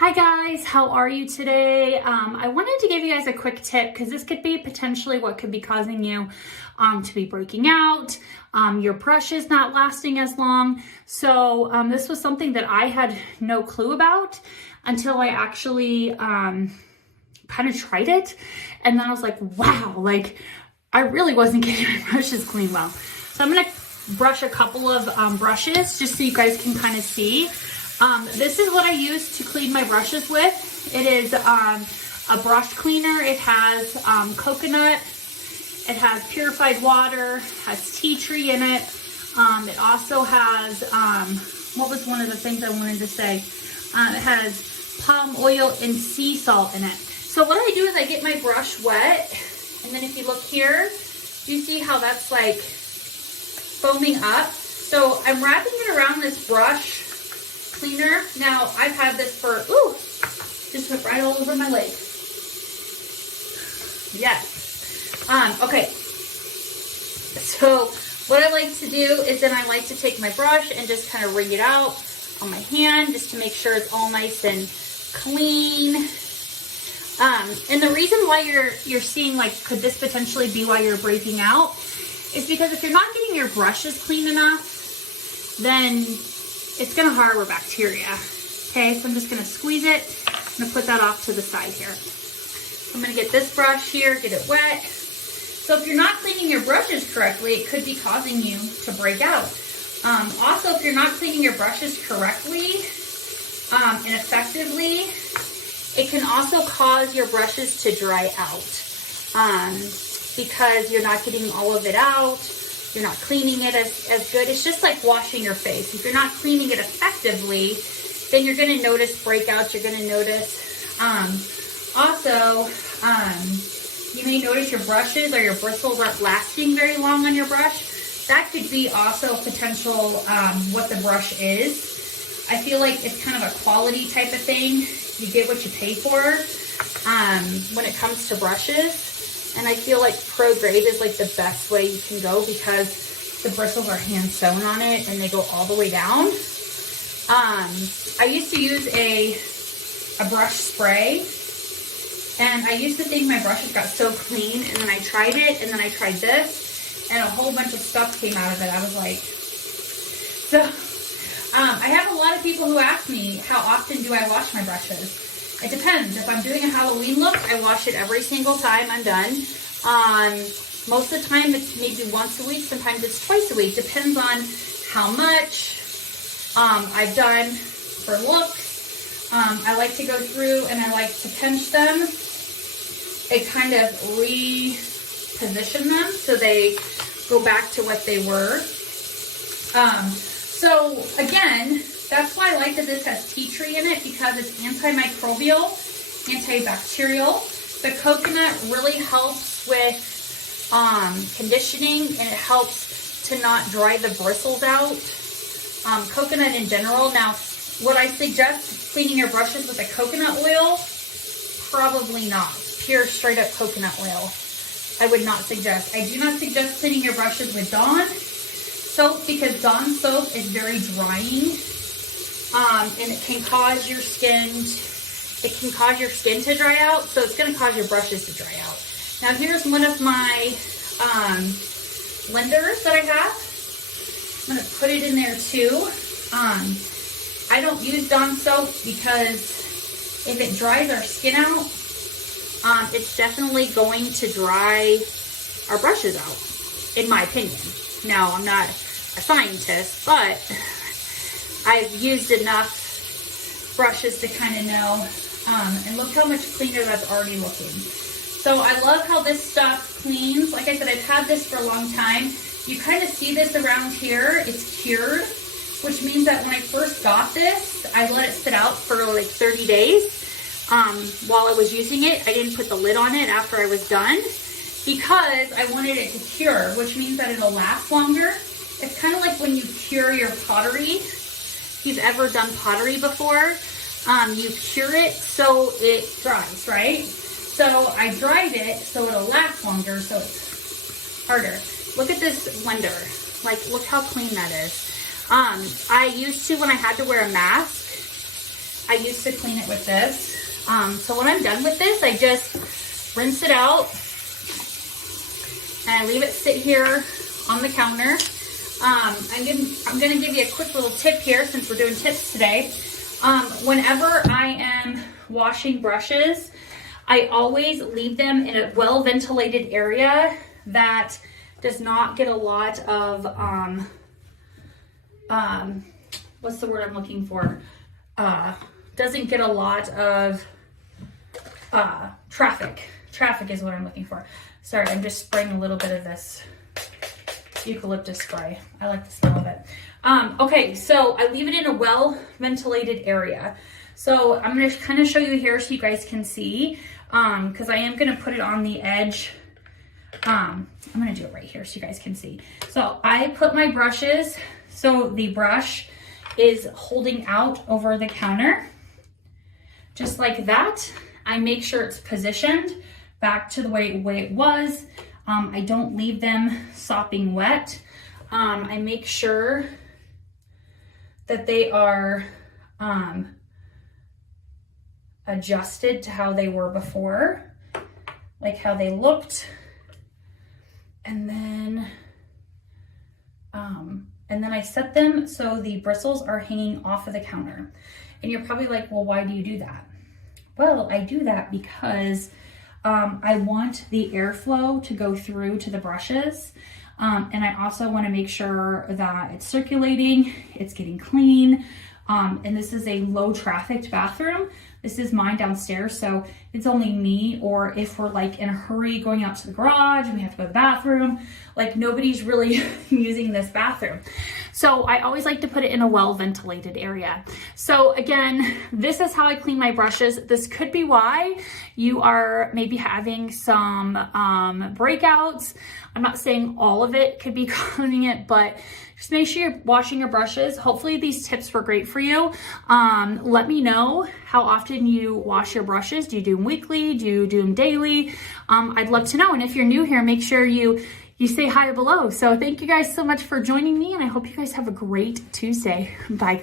Hi guys, how are you today? I wanted to give you guys a quick tip because this could be potentially what could be causing you to be breaking out, your brush is not lasting as long. So this was something that I had no clue about until I actually kind of tried it. And then I was like, wow, like I really wasn't getting my brushes clean well. So I'm gonna brush a couple of brushes just so you guys can kind of see. This is what I use to clean my brushes with. It is a brush cleaner. It has coconut, it has purified water, has tea tree in it. It also has, what was one of the things I wanted to say? It has palm oil and sea salt in it. So what I do is I get my brush wet, and then if you look here, you see how that's like foaming up. So I'm wrapping it around this brush cleaner. Now I've had this for, ooh, just went right all over my leg. Yes. Okay. So what I like to do is then I like to take my brush and just kind of wring it out on my hand just to make sure it's all nice and clean. And the reason why you're seeing like, could this potentially be why you're breaking out, is because if you're not getting your brushes clean enough, then it's gonna harbor bacteria. Okay, so I'm just gonna squeeze it. I'm gonna put that off to the side here. I'm gonna get this brush here, get it wet. So if you're not cleaning your brushes correctly, it could be causing you to break out. Also, if you're not cleaning your brushes correctly and effectively, it can also cause your brushes to dry out because you're not getting all of it out. You're not cleaning it as good. It's just like washing your face. If you're not cleaning it effectively, then you're going to notice breakouts. You're going to notice, you may notice your brushes or your bristles aren't lasting very long on your brush. That could be also potential what the brush is. I feel like it's kind of a quality type of thing. You get what you pay for when it comes to brushes. And I feel like pro grade is like the best way you can go because the bristles are hand sewn on it and they go all the way down. I used to use a brush spray, and I used to think my brushes got so clean, and then I tried it, and then I tried this, and a whole bunch of stuff came out of it. I was like, so I have a lot of people who ask me, how often do I wash my brushes? It depends. If I'm doing a Halloween look, I wash it every single time I'm done. Most of the time, it's maybe once a week. Sometimes it's twice a week. Depends on how much I've done for looks. I like to go through and I like to pinch them and kind of reposition them so they go back to what they were. So again, that's why I like that this has tea tree in it, because it's antimicrobial, antibacterial. The coconut really helps with conditioning, and it helps to not dry the bristles out. Coconut in general. Now, would I suggest cleaning your brushes with a coconut oil? Probably not. Pure straight up coconut oil. I would not suggest. I do not suggest cleaning your brushes with Dawn soap, because Dawn soap is very drying. And it can cause your skin to dry out, so it's going to cause your brushes to dry out. Now here's one of my blenders that I have. I'm going to put it in there too. I don't use Dawn soap because if it dries our skin out, it's definitely going to dry our brushes out, in my opinion. Now, I'm not a scientist, but I've used enough brushes to kind of know, and look how much cleaner that's already looking. So I love how this stuff cleans. Like I said, I've had this for a long time. You kind of see this around here. It's cured, which means that when I first got this, I let it sit out for like 30 days while I was using it. I didn't put the lid on it after I was done because I wanted it to cure, which means that it'll last longer. It's kind of like when you cure your pottery. If you've ever done pottery before, you cure it so it dries, right? So I dried it so it'll last longer, so it's harder. Look at this blender. Like, look how clean that is. I used to, when I had to wear a mask, I used to clean it with this. So when I'm done with this, I just rinse it out and I leave it sit here on the counter. I'm gonna give you a quick little tip here since we're doing tips today. Whenever I am washing brushes, I always leave them in a well-ventilated area that does not get a lot of, what's the word I'm looking for? Doesn't get a lot of traffic. Traffic is what I'm looking for. Sorry, I'm just spraying a little bit of this eucalyptus spray. I like the smell of it. Okay, so I leave it in a well-ventilated area. So I'm going to kind of show you here so you guys can see, because I am going to put it on the edge. I'm going to do it right here so you guys can see. So I put my brushes, so the brush is holding out over the counter, just like that. I make sure it's positioned back to the way it was. I don't leave them sopping wet. I make sure that they are adjusted to how they were before, like how they looked. And then I set them so the bristles are hanging off of the counter. And you're probably like, well, why do you do that? Well, I do that because I want the airflow to go through to the brushes. And I also want to make sure that it's circulating, it's getting clean. And this is a low trafficked bathroom. This is mine downstairs, so it's only me, or if we're like in a hurry going out to the garage and we have to go to the bathroom, like nobody's really using this bathroom. So I always like to put it in a well-ventilated area. So again, this is how I clean my brushes. This could be why you are maybe having some breakouts. I'm not saying all of it could be causing it, but just make sure you're washing your brushes. Hopefully these tips were great for you. Let me know how often you wash your brushes. Do you do them weekly? Do you do them daily? I'd love to know. And if you're new here, make sure you say hi below. So thank you guys so much for joining me, and I hope you guys have a great Tuesday. Bye.